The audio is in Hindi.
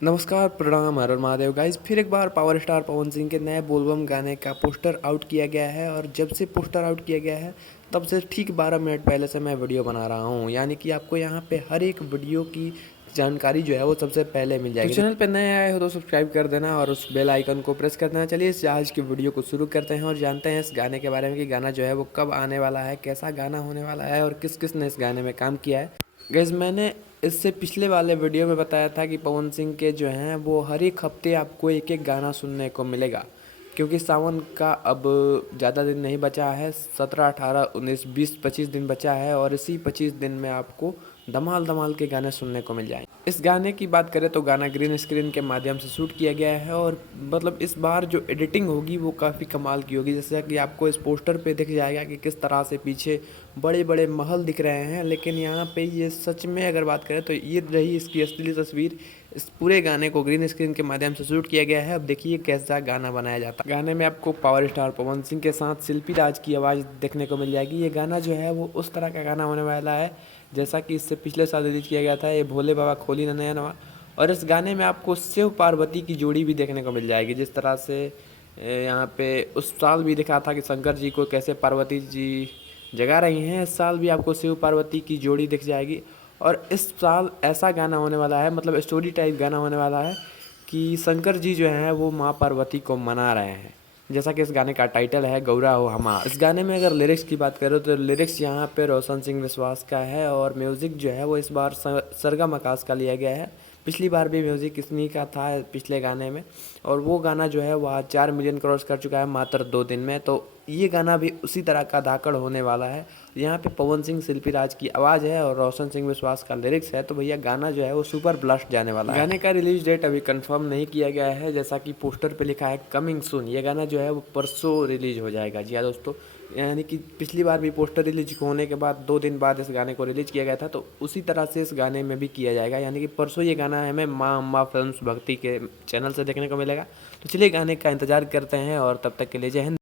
नमस्कार, प्रणाम, हर हर महादेव गाइस। फिर एक बार पावर स्टार पवन सिंह के नए बोलबम गाने का पोस्टर आउट किया गया है और जब से पोस्टर आउट किया गया है तब से ठीक 12 मिनट पहले से मैं वीडियो बना रहा हूँ। यानी कि आपको यहाँ पे हर एक वीडियो की जानकारी जो है वो सबसे पहले मिल जाएगी। तो चैनल पे नए आए हो तो सब्सक्राइब कर देना और उस बेल आइकन को प्रेस कर देना। चलिए इस आज की वीडियो को शुरू करते हैं और जानते हैं इस गाने के बारे में कि गाना जो है वो कब आने वाला है, कैसा गाना होने वाला है और किस किस ने इस गाने में काम किया है। गैस मैंने इससे पिछले वाले वीडियो में बताया था कि पवन सिंह के जो हैं वो हर एक हफ्ते आपको एक एक गाना सुनने को मिलेगा, क्योंकि सावन का अब ज़्यादा दिन नहीं बचा है। 17, 18, 19, 20, 25 दिन बचा है और इसी 25 दिन में आपको धमाल धमाल के गाने सुनने को मिल जाएंगे। इस गाने की बात करें तो गाना ग्रीन स्क्रीन के माध्यम से शूट किया गया है और मतलब इस बार जो एडिटिंग होगी वो काफ़ी कमाल की होगी। जैसे कि आपको इस पोस्टर पे दिख जाएगा कि किस तरह से पीछे बड़े बड़े महल दिख रहे हैं, लेकिन यहाँ पे ये सच में अगर बात करें तो ये रही इसकी असली तस्वीर। इस पूरे गाने को ग्रीन स्क्रीन के माध्यम से शूट किया गया है। अब देखिए कैसा गाना बनाया जाता है। गाने में आपको पावर स्टार पवन सिंह के साथ शिल्पी राज की आवाज़ देखने को मिल जाएगी। ये गाना जो है वो उस तरह का गाना होने वाला है जैसा कि इससे पिछले साल रिलीज किया गया था, ये भोले बाबा खोली ना नया नवा। और इस गाने में आपको शिव पार्वती की जोड़ी भी देखने को मिल जाएगी। जिस तरह से यहाँ पे उस साल भी दिखा था कि शंकर जी को कैसे पार्वती जी जगा रही हैं, इस साल भी आपको शिव पार्वती की जोड़ी दिख जाएगी। और इस साल ऐसा गाना होने वाला है, मतलब स्टोरी टाइप गाना होने वाला है कि शंकर जी जो हैं वो माँ पार्वती को मना रहे हैं, जैसा कि इस गाने का टाइटल है गौरा हो हमार। इस गाने में अगर लिरिक्स की बात करें तो लिरिक्स यहाँ पे रोशन सिंह विश्वास का है और म्यूज़िक जो है वो इस बार सरगम आकाश का लिया गया है। पिछली बार भी म्यूज़िक इन्हीं का था पिछले गाने में, और वो गाना जो है वह 4 मिलियन क्रॉस कर चुका है मात्र 2 दिन में। तो ये गाना भी उसी तरह का धाकड़ होने वाला है। यहाँ पे पवन सिंह शिल्पी राज की आवाज़ है और रोशन सिंह विश्वास का लिरिक्स है, तो भैया गाना जो है वो सुपर ब्लास्ट जाने वाला है। गाने का रिलीज डेट अभी कंफर्म नहीं किया गया है, जैसा कि पोस्टर पे लिखा है कमिंग सून। ये गाना जो है वो परसों रिलीज हो जाएगा। जी हाँ दोस्तों, यानी कि पिछली बार भी पोस्टर रिलीज होने के बाद 2 दिन बाद इस गाने को रिलीज किया गया था, तो उसी तरह से इस गाने में भी किया जाएगा। यानी कि परसों ये गाना हमें माँ अम्मा फिल्म्स भक्ति के चैनल से देखने को मिलेगा। तो चलिए गाने का इंतज़ार करते हैं और तब तक के लिए जय हिंद।